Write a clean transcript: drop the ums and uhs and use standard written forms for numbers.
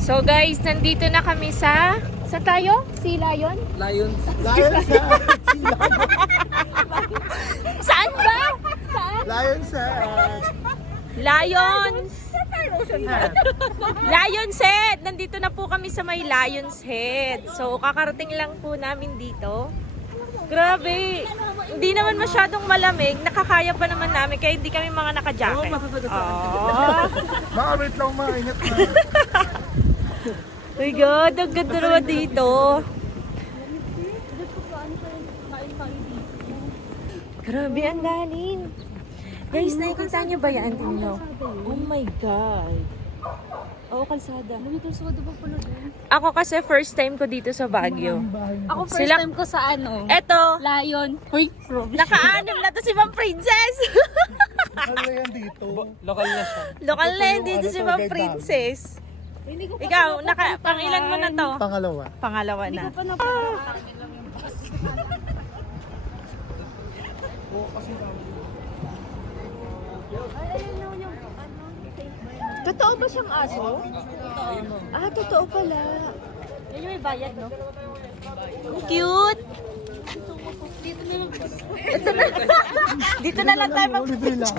So guys, nandito na kami sa... Saan tayo? Si Lion? Lions. Lions sa Saan ba? Saan? Lions sa Lions! Lions Head! Nandito na po kami sa may Lions Head. So, kakarating lang po namin dito. Grabe! Hindi naman masyadong malamig. Nakakaya pa naman namin kaya hindi kami mga naka-jacket. Oo, masasagot sa mga wait lang, maingat na. Oh my God, ang ganda naman dito. Grabe, ang lalim. Guys, nakikita niyo ba yan? Tingnan niyo. Oh my God. Oo, kalsada. Ako kasi first time ko dito sa Baguio. Ako first Sila- time ko sa ano, Eto, Lion. Uy, naka-anim na to si Ma'am Princess. Ano yan dito? Lokal na siya. Lokal na yun dito si Ma'am Princess. Ikaw, pang-ilan mo na to? Pangalawa. Pangalawa na. Totoo ba siyang aso? Ah, totoo pala. Yan yung may bayad, no? Cute! Dito na lang tayo mag- Libre lang.